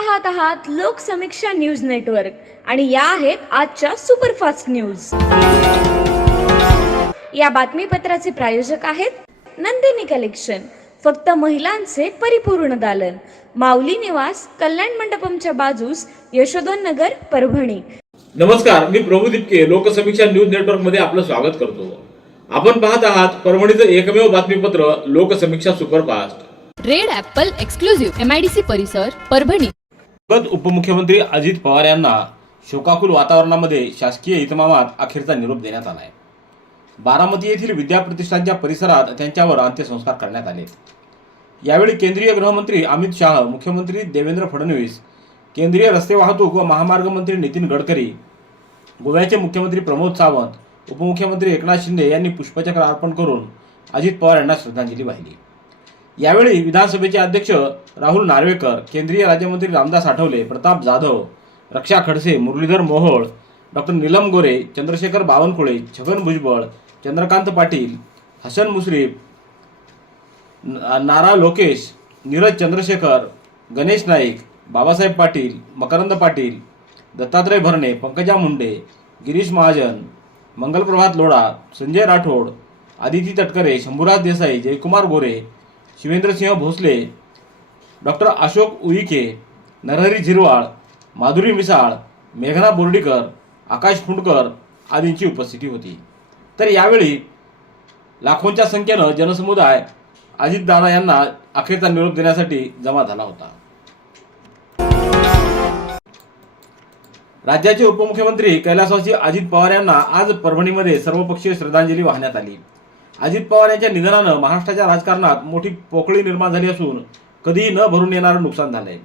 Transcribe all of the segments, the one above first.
पाहत आहात Loksamiksha news network आणि या आहेत आजच्या सुपरफास्ट न्यूज। या बातमीपत्राचे प्रायोजक आहेत नंदिनी कलेक्शन, फक्त महिलांचे परिपूर्ण दालन, माऊली निवास, कल्याण मंडपमच्या बाजूस, यशोधन नगर, परभणी। नमस्कार, मी प्रभू दिपके लोकसमीक्षा न्यूज नेटवर्क मध्ये आपलं स्वागत करतो। आपण पाहत आहात परभणीचं एकमेव बातमीपत्र Loksamiksha superfast. Red Apple exclusive MIDC परिसर परभणी। उपमुख्यमंत्री अजित पवार यांना शोकाकुल वातावरणामध्ये शासकीय इतमामात अखेरचा निरोप देण्यात आला आहे। बारामती येथील विद्याप्रतिष्ठानच्या परिसरात त्यांच्यावर अंत्यसंस्कार करण्यात आले। यावेळी केंद्रीय गृहमंत्री अमित शाह, मुख्यमंत्री देवेंद्र फडणवीस, केंद्रीय रस्ते वाहतूक व महामार्ग मंत्री नितीन गडकरी, गोव्याचे मुख्यमंत्री प्रमोद सावंत, उपमुख्यमंत्री एकनाथ शिंदे यांनी पुष्पचक्र अर्पण करून अजित पवार यांना श्रद्धांजली वाहिली। यावेळी विधानसभेचे अध्यक्ष राहुल नार्वेकर, केंद्रीय राज्यमंत्री रामदास आठवले, प्रताप जाधव, रक्षा खडसे, मुरलीधर मोहोळ, डॉक्टर नीलम गोरे, चंद्रशेखर बावनकुळे, छगन भुजबळ, चंद्रकांत पाटील, हसन मुश्रीफ, नारा लोकेश, नीरज चंद्रशेखर, गणेश नाईक, बाबासाहेब पाटील, मकरंद पाटील, दत्तात्रय भरणे, पंकजा मुंडे, गिरीश महाजन, मंगलप्रभात लोढा, संजय राठोड, आदिती तटकरे, शंभूराज देसाई, जयकुमार गोरे, शिवेंद्रसिंह भोसले, डॉक्टर अशोक उईके, नरहरी झिरवाळ, माधुरी मिसाळ, मेघना बोर्डीकर, आकाश फुंडकर आदींची उपस्थिती होती। तर यावेळी लाखोंच्या संख्येनं जनसमुदाय अजितदादा यांना अखेरचा निरोप देण्यासाठी जमा झाला होता। राज्याचे उपमुख्यमंत्री कैलासवासी अजित पवार यांना आज परभणीमध्ये सर्वपक्षीय श्रद्धांजली वाहण्यात आली। अजित पवार यांच्या निधनानं महाराष्ट्राच्या राजकारणात मोठी पोकळी निर्माण झाली असून कधीही न भरून येणारं नुकसान झालंय।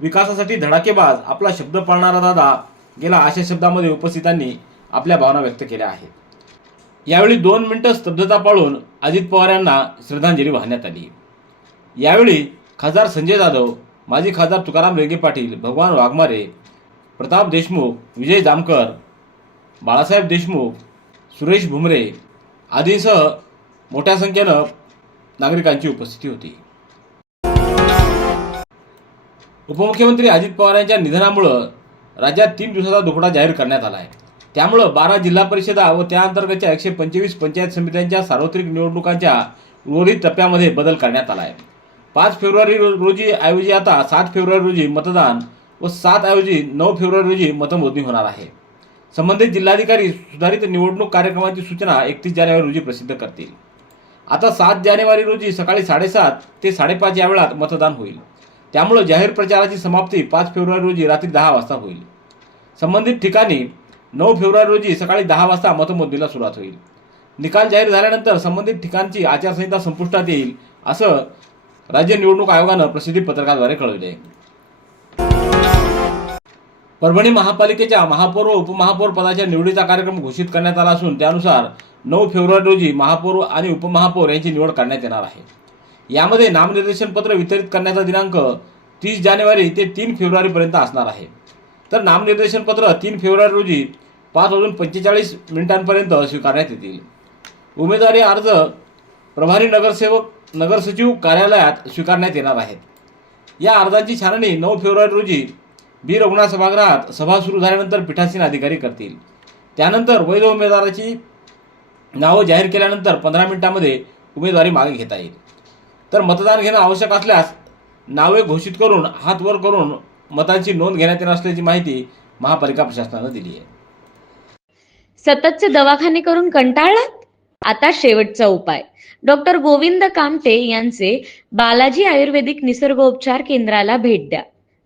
विकासासाठी धडाकेबाज, आपला शब्द पाळणारा दादा गेला, अशा शब्दामध्ये उपस्थितांनी आपल्या भावना व्यक्त केल्या आहेत। यावेळी 2 मिनिटं स्तब्धता पाळून अजित पवार यांना श्रद्धांजली वाहण्यात आली। यावेळी खासदार संजय जाधव, माजी खासदार तुकाराम रेगे पाटील, भगवान वाघमारे, प्रताप देशमुख, विजय जामकर, बाळासाहेब देशमुख, सुरेश भुमरे आदींसह मोठ्या संख्येनं नागरिकांची उपस्थिती होती। उपमुख्यमंत्री अजित पवार यांच्या निधनामुळं राज्यात 3 दिवसाचा दुखडा जाहीर करण्यात आला आहे। त्यामुळं 12 जिल्हा परिषदा व त्या अंतर्गतच्या 125 पंचायत समित्यांच्या सार्वत्रिक निवडणुकांच्या उर्वरित टप्प्यामध्ये बदल करण्यात आला आहे। 5 फेब्रुवारी रोजी ऐवजी आता 7 फेब्रुवारी रोजी मतदान व 7 ऐवजी 9 फेब्रुवारी रोजी मतमोजणी होणार आहे। संबंधित जिल्हाधिकारी सुधारित निवडणूक कार्यक्रमाची सूचना 31 जानेवारी रोजी प्रसिद्ध करतील। आता 7 जानेवारी रोजी सकाळी 7:30 ते 5:30 या वेळात मतदान होईल। त्यामुळे जाहीर प्रचाराची समाप्ती 5 फेब्रुवारी रोजी रात्री 10 वाजता होईल। संबंधित ठिकाणी 9 फेब्रुवारी रोजी सकाळी 10 वाजता मतमोजणीला सुरुवात होईल। निकाल जाहीर झाल्यानंतर संबंधित ठिकाणची आचारसंहिता संपुष्टात येईल, असं राज्य निवडणूक आयोगानं प्रसिद्धी पत्रकाद्वारे कळवले आहे। परभणी महापालिकेच्या महापौर व उपमहापौर पदाच्या निवडीचा कार्यक्रम घोषित करण्यात आला असून त्यानुसार 9 फेब्रुवारी रोजी महापौर आणि उपमहापौर यांची निवड करण्यात येणार आहे। यामध्ये नामनिर्देशन पत्र वितरित करण्याचा दिनांक 30 जानेवारी ते 3 फेब्रुवारी पर्यंत असणार आहे। तर नामनिर्देशन पत्र 3 फेब्रुवारी रोजी 5:45 मिनिटांपर्यंत स्वीकारण्यात येतील। उमेदवारी अर्ज प्रभारी नगर सचिव कार्यालयात स्वीकारण्यात येणार आहेत। या अर्जांची छाननी 9 फेब्रुवारी रोजी बी रघुनाथ सभागृहात सभा सुरू झाल्यानंतर पीठासीन अधिकारी करतील। त्यानंतर वैध उमेदवाराची नावं जाहीर केल्यानंतर 15 मिनिटांमध्ये उमेदवारी मागे घेता येईल। तर मतदान घेणं आवश्यक असल्यास नावे घोषित करून हात वर करून मतांची नोंद घेण्यात येणार असल्याची माहिती महापालिका प्रशासनानं दिली आहे। सततचे दवाखाने करून कंटाळलात? आता शेवटचा उपाय। डॉक्टर गोविंद कामटे यांचे बालाजी आयुर्वेदिक निसर्गोपचार केंद्राला भेट द्या।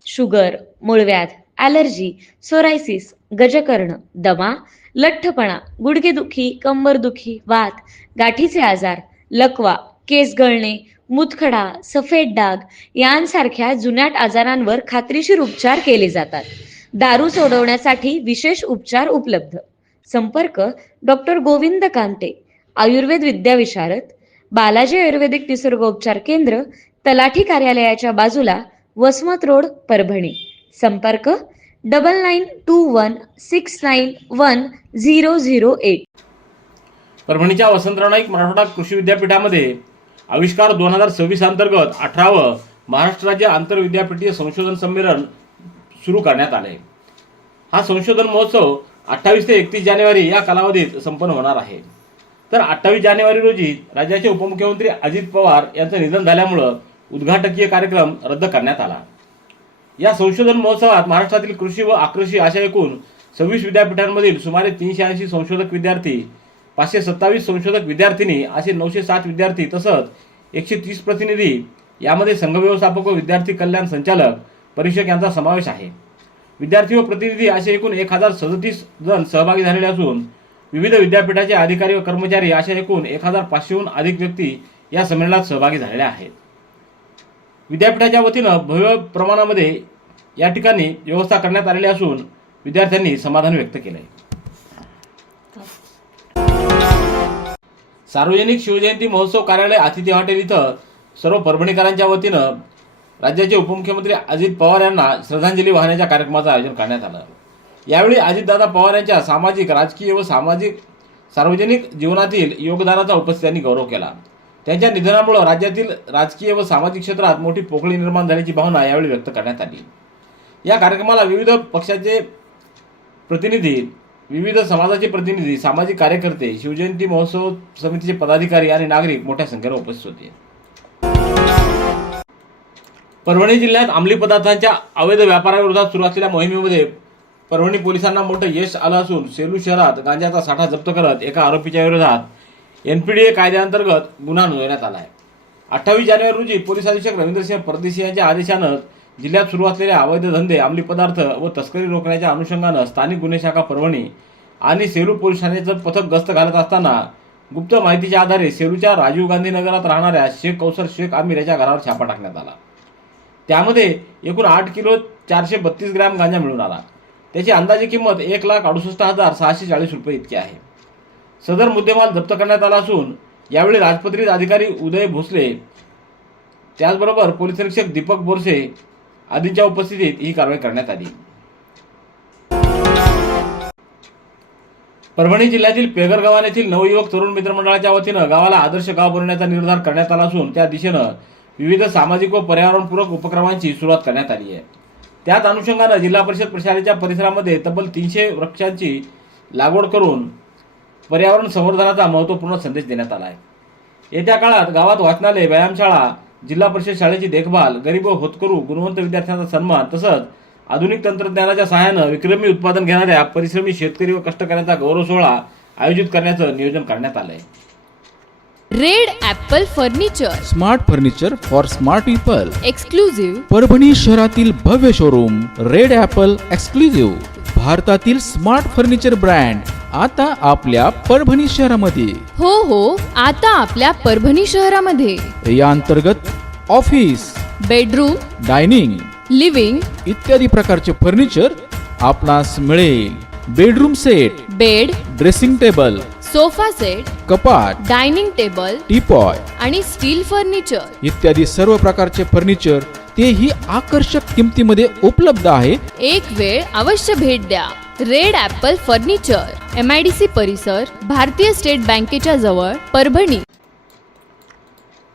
शुगर, मूळव्याध, ॲलर्जी, सोरायसिस, गजकर्ण, दमा, लठ्ठपणा, गुडघेदुखी, कंबरदुखी, वात, गाठीचे आजार, लकवा, केस गळणे, मूतखडा, सफेद डाग यांसारख्या जुनाट आजारांवर खात्रीशीर उपचार केले जातात। दारू सोडवण्यासाठी विशेष उपचार उपलब्ध। संपर्क डॉक्टर गोविंद कामटे, आयुर्वेद विद्याविशारद, बालाजी आयुर्वेदिक निसर्गोपचार केंद्र, तलाठी कार्यालयाच्या बाजूला, वसमत रोड, परभणी। संपर्क 9921691008। परभणीच्या वसंतराव नाईक मराठवाडा कृषी विद्यापीठामध्ये आविष्कार 2026 अंतर्गत 18वं महाराष्ट्र राज्य आंतरविद्यापीठीय संशोधन संमेलन सुरू करण्यात आले. हा संशोधन महोत्सव 28 ते 31 जानेवारी या कालावधीत संपन्न होणार आहे. तर 28 जानेवारी रोजी राज्याचे उपमुख्यमंत्री अजित पवार यांचं निधन झाल्यामुळं उद्घाटकीय कार्यक्रम रद्द करण्यात आला. या संशोधन महोत्सवात महाराष्ट्रातील कृषी व आकृषी अशा एकूण 26 विद्यापीठांमधील सुमारे 380 संशोधक विद्यार्थी, 527 संशोधक विद्यार्थिनी असे 907 विद्यार्थी तसंच 130 प्रतिनिधी, यामध्ये संघ व्यवस्थापक व विद्यार्थी कल्याण संचालक, परीक्षक यांचा समावेश आहे. विद्यार्थी व प्रतिनिधी असे एकूण 1037 जण सहभागी झालेले असून विविध विद्यापीठाचे अधिकारी व कर्मचारी अशा एकूण 1500हून अधिक व्यक्ती या संमेलनात सहभागी झालेल्या आहेत. विद्यापीठाच्या वतीनं भव्य प्रमाणामध्ये या ठिकाणी व्यवस्था करण्यात आलेली असून विद्यार्थ्यांनी समाधान व्यक्त केलंय. सार्वजनिक शिवजयंती महोत्सव कार्यालय अतिथी हॉटेल इथं सर्व परभणीकरांच्या वतीनं राज्याचे उपमुख्यमंत्री अजित पवार यांना श्रद्धांजली वाहण्याच्या कार्यक्रमाचं आयोजन करण्यात आलं. यावेळी अजितदादा पवार यांच्या सामाजिक, राजकीय व सार्वजनिक जीवनातील योगदानाचा उपस्थितांनी गौरव केला. त्यांच्या निधनामुळे राज्यातील राजकीय व सामाजिक क्षेत्रात मोठी पोकळी निर्माण झाल्याची भावना यावेळी व्यक्त करण्यात आली. या कार्यक्रमाला विविध पक्षाचे प्रतिनिधी, विविध समाजाचे प्रतिनिधी, सामाजिक कार्यकर्ते, शिवजयंती महोत्सव समितीचे पदाधिकारी आणि नागरिक मोठ्या संख्येने उपस्थित होते. परभणी जिल्ह्यात अंमली पदार्थांच्या अवैध व्यापाराविरोधात सुरू असलेल्या मोहिमेमध्ये परभणी पोलिसांना मोठं यश आलं असून सेलू शहरात गांजाचा साठा जप्त करत एका आरोपीच्या विरोधात NPDA कायद्याअंतर्गत गुन्हा नोंदवण्यात आला आहे. 28 जानेवारी रोजी पोलीस अधीक्षक रवींद्रसिंह परदेशी यांच्या आदेशानं जिल्ह्यात सुरू असलेल्या अवैध धंदे, अंमली पदार्थ व तस्करी रोखण्याच्या अनुषंगानं स्थानिक गुन्हे शाखा परभणी आणि सेलू पोलीस ठाण्याचं पथक गस्त घालत असताना गुप्त माहितीच्या आधारे सेलूच्या राजीव गांधी नगरात राहणाऱ्या शेख कौसर शेख आमिर याच्या घरावर छापा टाकण्यात आला. त्यामध्ये एकूण 8 किलो 432 ग्रॅम गांजा मिळून आला. त्याची अंदाजे किंमत 1,68,640 रुपये इतकी आहे. सदर मुद्देमाल जप्त करण्यात आला असून यावेळी राजपत्रित अधिकारी उदय भोसले, त्याचबरोबर पोलीस निरीक्षक दीपक बोरसे आदींच्या उपस्थितीत ही कारवाई करण्यात आली. परभणी जिल्ह्यातील पेगर गावान येथील नवयुवक तरुण मित्र मंडळाच्या वतीनं गावाला आदर्श गाव बनवण्याचा निर्धार करण्यात आला असून त्या दिशेनं विविध सामाजिक व पर्यावरणपूरक उपक्रमांची सुरुवात करण्यात आली आहे. त्याच अनुषंगानं जिल्हा परिषद प्रशालेच्या परिसरामध्ये तब्बल 300 वृक्षांची लागवड करून पर्यावरण संवर्धनाचा महत्त्वपूर्ण संदेश देण्यात आला आहे. येत्या काळात गावात वाचनालय, व्यायामशाळा, जिल्हा परिषद शाळेची देखभाल, गरीब व होतकरू गुणवंत विद्यार्थ्यांचा सन्मान तसंच आधुनिक तंत्रज्ञानाच्या सहाय्यानं विक्रमी उत्पादन घेणाऱ्या परिश्रमी शेतकरी व कष्टकऱ्यांचा गौरव सोहळा आयोजित करण्याचं नियोजन करण्यात आलंय. Red Apple furniture, smart furniture for smart people. Exclusive Parbhani शहरातील भव्य शोरूम रेड ॲपल एक्सक्लुझिव्ह, भारतातील स्मार्ट फर्निचर ब्रँड आता आपल्या परभणी शहरामध्ये. हो, आता आपल्या परभणी शहरामध्ये. या अंतर्गत ऑफिस, बेडरूम, डायनिंग, लिव्हिंग इत्यादी प्रकारचे फर्निचर आपणास मिळेल. Bedroom set, bed, dressing table, sofa set, कपाट, डायनिंग टेबल, टीपॉय आणि स्टील फर्निचर इत्यादी सर्व प्रकारचे फर्निचर तेही आकर्षक किमतीमध्ये उपलब्ध आहे. एक वेळ अवश्य भेट द्या. रेड ॲपल फर्निचर, MIDC परिसर, भारतीय स्टेट बँकेच्या जवळ, परभणी.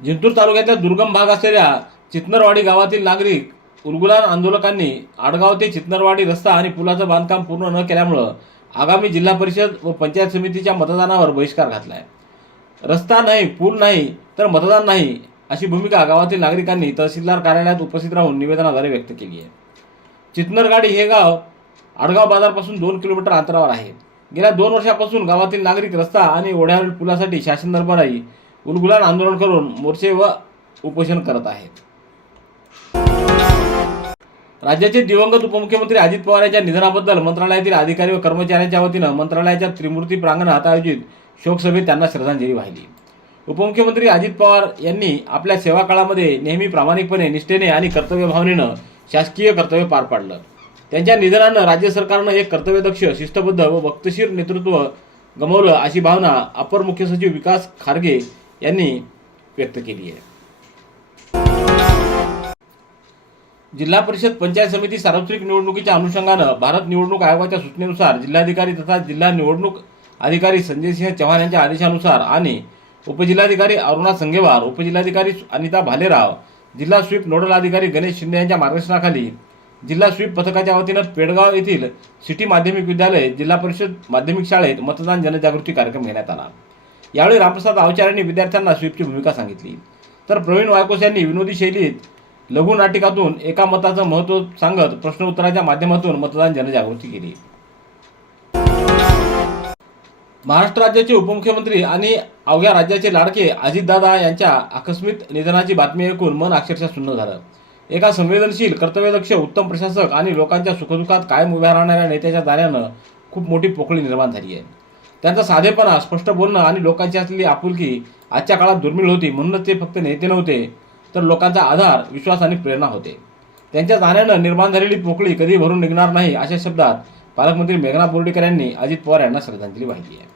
जिंतूर तालुक्यातल्या दुर्गम भाग असलेल्या चितनरवाडी गावातील नागरिक उलगुलान आंदोलकांनी आडगाव ते चितनरवाडी रस्ता आणि पुलाचं बांधकाम पूर्ण न केल्यामुळं आगामी जिल्हा परिषद व पंचायत समितीच्या मतदानावर बहिष्कार घातलाय. रस्ता नाही, पूल नाही तर मतदान नाही अशी भूमिका गावातील नागरिकांनी तहसीलदार कार्यालयात उपस्थित राहून निवेदनाद्वारे व्यक्त केली आहे. चितनरगाडी हे गाव आडगाव बाजारपासून 2 किलोमीटर अंतरावर आहे. गेल्या 2 वर्षापासून गावातील नागरिक रस्ता आणि ओढ्यावरील पुलासाठी शासन दरबारी उलगुलान आंदोलन करून मोर्चे व उपोषण करत आहेत. राज्याचे दिवंगत उपमुख्यमंत्री अजित पवार यांच्या निधनाबद्दल मंत्रालयातील अधिकारी व कर्मचाऱ्यांच्या वतीनं मंत्रालयाच्या त्रिमूर्ती प्रांगणात आयोजित शोकसभेत त्यांना श्रद्धांजली वाहिली. उपमुख्यमंत्री अजित पवार यांनी आपल्या सेवा काळामध्ये नेहमी प्रामाणिकपणे, निष्ठेने आणि कर्तव्य भावनेनं शासकीय कर्तव्य पार पाडलं. त्यांच्या निधनानं राज्य सरकारनं एक कर्तव्यदक्ष, शिस्तबद्ध व वक्तशीर नेतृत्व गमावलं अशी भावना अपर मुख्य सचिव विकास खारगे यांनी व्यक्त केली आहे. जिल्हा परिषद पंचायत समिती सार्वत्रिक निवडणुकीच्या अनुषंगानं भारत निवडणूक आयोगाच्या सूचनेनुसार जिल्हाधिकारी तथा जिल्हा निवडणूक अधिकारी संजय सिंह चव्हाण यांच्या आदेशानुसार आणि उपजिल्हाधिकारी अरुणा संघेवार, उपजिल्हाधिकारी अनिता भालेराव जिल्हा स्वीप नोडल अधिकारी गणेश शिंदे यांच्या मार्गदर्शनाखाली जिल्हा स्वीप पथकाच्या वतीनं पेडगाव येथील सिटी माध्यमिक विद्यालय जिल्हा परिषद माध्यमिक शाळेत मतदान जनजागृती कार्यक्रम घेण्यात आला। यावेळी रामप्रसाद आवचार यांनी विद्यार्थ्यांना स्वीपची भूमिका सांगितली, तर प्रवीण वायकोस यांनी विनोदी शैलीत लघु नाटिकातून एका मताचं महत्त्व सांगत प्रश्नोत्तराच्या माध्यमातून मतदान जनजागृती केली। महाराष्ट्र राज्याचे उपमुख्यमंत्री आणि अवघ्या राज्याचे लाडके अजितदादा यांच्या आकस्मिक निधनाची बातमी ऐकून मन अक्षरशः सुन्न झालं। एका संवेदनशील, कर्तव्यदक्ष, उत्तम प्रशासक आणि लोकांच्या सुखदुःखात कायम उभ्या राहणाऱ्या नेत्याच्या जाण्यानं खूप मोठी पोकळी निर्माण झाली आहे। त्यांचा साधेपणा, स्पष्ट बोलणं आणि लोकांची असलेली आपुलकी आजच्या काळात दुर्मिळ होती। म्हणूनच ते फक्त नेते नव्हते, तर लोकांचा आधार, विश्वास आणि प्रेरणा होते। त्यांच्या जाण्यानं निर्माण झालेली पोकळी कधी भरून निघणार नाही, अशा शब्दात पालकमंत्री मेघना बोर्डीकर यांनी अजित पवार यांना श्रद्धांजली वाहिली आहे।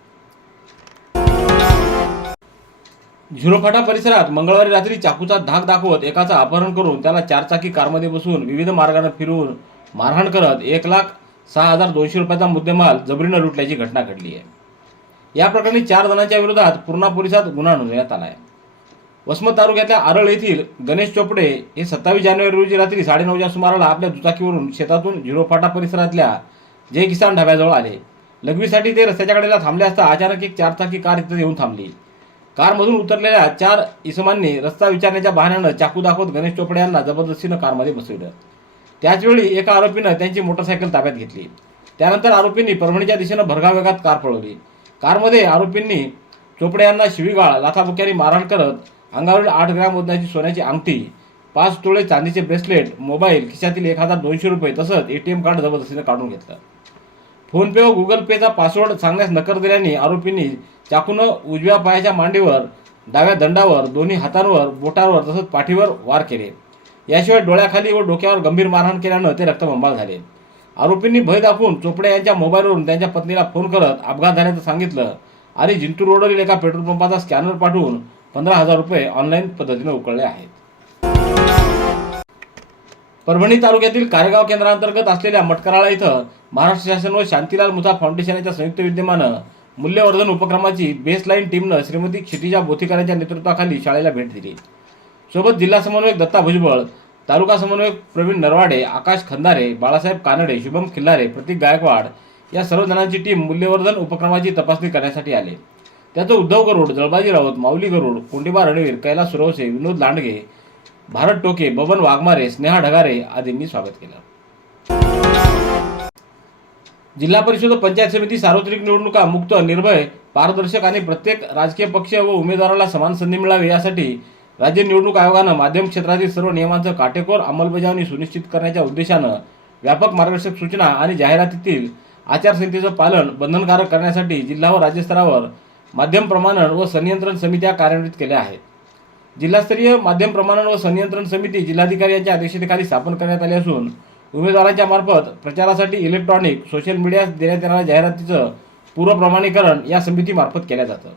झिरोफाटा परिसरात मंगळवारी रात्री चाकूचा धाक दाखवत एकाचं अपहरण करून त्याला चारचाकी कारमध्ये बसवून विविध मार्गाने फिरवून मारहाण करत 1,06,200 रुपयाचा मुद्देमाल जबरीनं लुटल्याची घटना घडली आहे। या प्रकरणी 4 जणांच्या विरोधात पूर्णा पोलिसात गुन्हा नोंदवण्यात आला आहे। वसमत तालुक्यातल्या आरळ येथील गणेश चोपडे हे 27 जानेवारी रोजी रात्री 9:30च्या सुमाराला आपल्या दुचाकीवरून शेतातून झिरोफाटा परिसरातल्या जय किसान ढाब्याजवळ आले। लघवीसाठी ते रस्त्याच्या कडेला थांबले असता अचानक एक चारचाकी कार तिथे येऊन थांबली। कारमधून उतरलेल्या 4 इसमांनी रस्ता विचारण्याच्या बहाण्यानं चाकू दाखवत गणेश चोपडे यांना जबरदस्तीनं कारमध्ये बसवलं। त्याचवेळी एका आरोपीनं त्यांची मोटरसायकल ताब्यात घेतली। त्यानंतर आरोपींनी परभणीच्या दिशेनं भरधाव वेगात कार पळवली। कारमध्ये आरोपींनी चोपडे यांना शिवीगाळ, लाथाबुक्यांनी मारहाण करत अंगावरील 8 ग्रॅम वजनाची सोन्याची अंगठी, 5 तोळे चांदीचे ब्रेसलेट, मोबाईल, खिशातील 1,200 रुपये तसंच एटीएम कार्ड जबरदस्तीने काढून घेतलं। फोन पे व गुगल पेचा पासवर्ड सांगण्यास नकार दिल्याने आरोपींनी चाकूनं उजव्या पायाच्या मांडीवर, डाव्या दंडावर, दोन्ही हातांवर, बोटांवर तसंच पाठीवर वार केले। याशिवाय डोळ्याखाली व डोक्यावर गंभीर मारहाण केल्यानं ते रक्तबंबाळ झाले। आरोपींनी भय दाखवून चोपडे यांच्या मोबाईलवरून त्यांच्या पत्नीला फोन करत अपघात झाल्याचं सांगितलं आणि जिंतूर रोडवरील एका पेट्रोल पंपाचा स्कॅनर पाठवून 15,000 रुपये ऑनलाईन पद्धतीने उकळले आहेत। परभणी तालुक्यातील कारेगाव केंद्रांतर्गत असलेल्या मटकराळा इथं महाराष्ट्र शासन व शांतीलाल मुथा फाउंडेशन यांच्या संयुक्त विद्यमानं मूल्यवर्धन उपक्रमाची बेसलाईन टीमनं श्रीमती क्षितिजा बोथीकर यांच्या नेतृत्वाखाली शाळेला भेट दिली। सोबत जिल्हा समन्वयक दत्ता भुजबळ, तालुका समन्वयक प्रवीण नरवाडे, आकाश खंदारे, बाळासाहेब कानडे, शुभम खिल्लारे, प्रतीक गायकवाड या सर्व जणांची टीम मूल्यवर्धन उपक्रमाची तपासणी करण्यासाठी आले। त्याचं उद्धव गरुड, जळबाजी राऊत, माऊली गरुड, कोंडीबा रणवीर, कैलास सुरवसे, विनोद लांडगे, भारत टोके, बबन वाघमारे, स्नेहा ढगारे आदींनी स्वागत केलं। जिल्हा परिषद व पंचायत समिती सार्वत्रिक निवडणुका मुक्त, निर्भय, पारदर्शक आणि प्रत्येक राजकीय पक्ष व उमेदवाराला समान संधी मिळावी यासाठी राज्य निवडणूक आयोगानं माध्यम क्षेत्रातील सर्व नियमांचं काटेकोर अंमलबजावणी सुनिश्चित करण्याच्या उद्देशानं व्यापक मार्गदर्शक सूचना आणि जाहिरातीतील आचारसंहितेचं पालन बंधनकारक करण्यासाठी जिल्हा व राज्य स्तरावर माध्यम प्रमाणन व संनियंत्रण समित्या कार्यान्वित केल्या आहेत। जिल्हास्तरीय माध्यम प्रमाणन व संनियंत्रण समिती जिल्हाधिकारी यांच्या अध्यक्षतेखाली स्थापन करण्यात आली असून उमेदवारांच्या मार्फत प्रचारासाठी इलेक्ट्रॉनिक, सोशल मीडियात देण्यात येणाऱ्या जाहिरातीचं पूर्वप्रमाणीकरण या समितीमार्फत केलं जातं।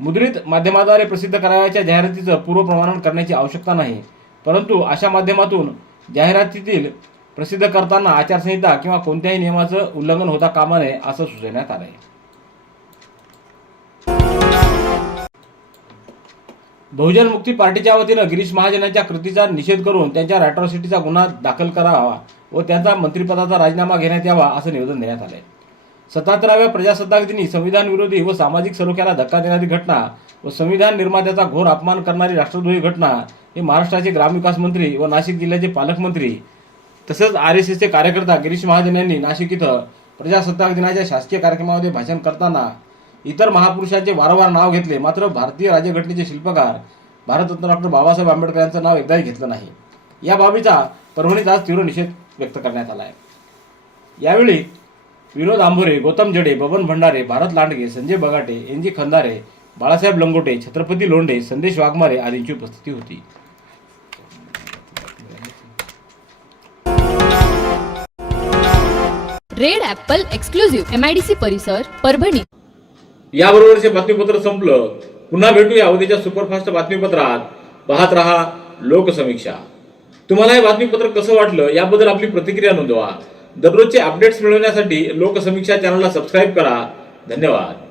मुद्रित माध्यमाद्वारे प्रसिद्ध करावयाच्या जाहिरातीचं पूर्वप्रमाणन करण्याची आवश्यकता नाही, परंतु अशा माध्यमातून जाहिरातीतील प्रसिद्ध करताना आचारसंहिता किंवा कोणत्याही नियमाचं उल्लंघन होता कामा नये असं सुचवण्यात आलं आहे। बहुजन मुक्ती पार्टीच्या वतीनं गिरीश महाजन यांच्या कृतीचा निषेध करून त्यांच्यावर अॅट्रॉसिटीचा गुन्हा दाखल करावा व त्यांचा मंत्रिपदाचा राजीनामा घेण्यात यावा असं निवेदन देण्यात आलंय। 77व्या प्रजासत्ताक दिनी संविधान विरोधी व सामाजिक सलोख्याला धक्का देणारी घटना व संविधान निर्मात्याचा घोर अपमान करणारी राष्ट्रद्रोही घटना हे महाराष्ट्राचे ग्रामविकास मंत्री व नाशिक जिल्ह्याचे पालकमंत्री तसंच RSSचे कार्यकर्ता गिरीश महाजन यांनी नाशिक इथं प्रजासत्ताक दिनाच्या शासकीय कार्यक्रमामध्ये भाषण करताना इतर महापुरुषांचे वारंवार नाव घेतले, मात्र भारतीय राज्यघटनेचे शिल्पकार भारतरत्न डॉ. बाबासाहेब आंबेडकर यांचं नाव एकदाही घेतलं नाही। या बाबीचा परभणीत आज तीव्र निषेध व्यक्त करण्यात आला आहे। यावेळी विनोद आंभोरे, गौतम जडे, बबन भंडारे, भारत लांडगे, संजय बगाटे, NG खंदारे, बाळासाहेब लंगोटे, छत्रपती लोंढे, संदेश वाघमारे आदींची उपस्थिती होती। रेड ॲपल एक्सक्लुझिव्ह MIDC परिसर परभणी। याबरोबरचे बातमीपत्र संपलं। पुन्हा भेटूया उद्याच्या सुपरफास्ट बातमीपत्रात। पाहत रहा लोकसमीक्षा। तुम्हाला हे बातमीपत्र कसं वाटलं याबद्दल आपली प्रतिक्रिया नोंदवा। दररोजचे अपडेट्स मिळवण्यासाठी लोकसमीक्षा चॅनलला सबस्क्राईब करा। धन्यवाद।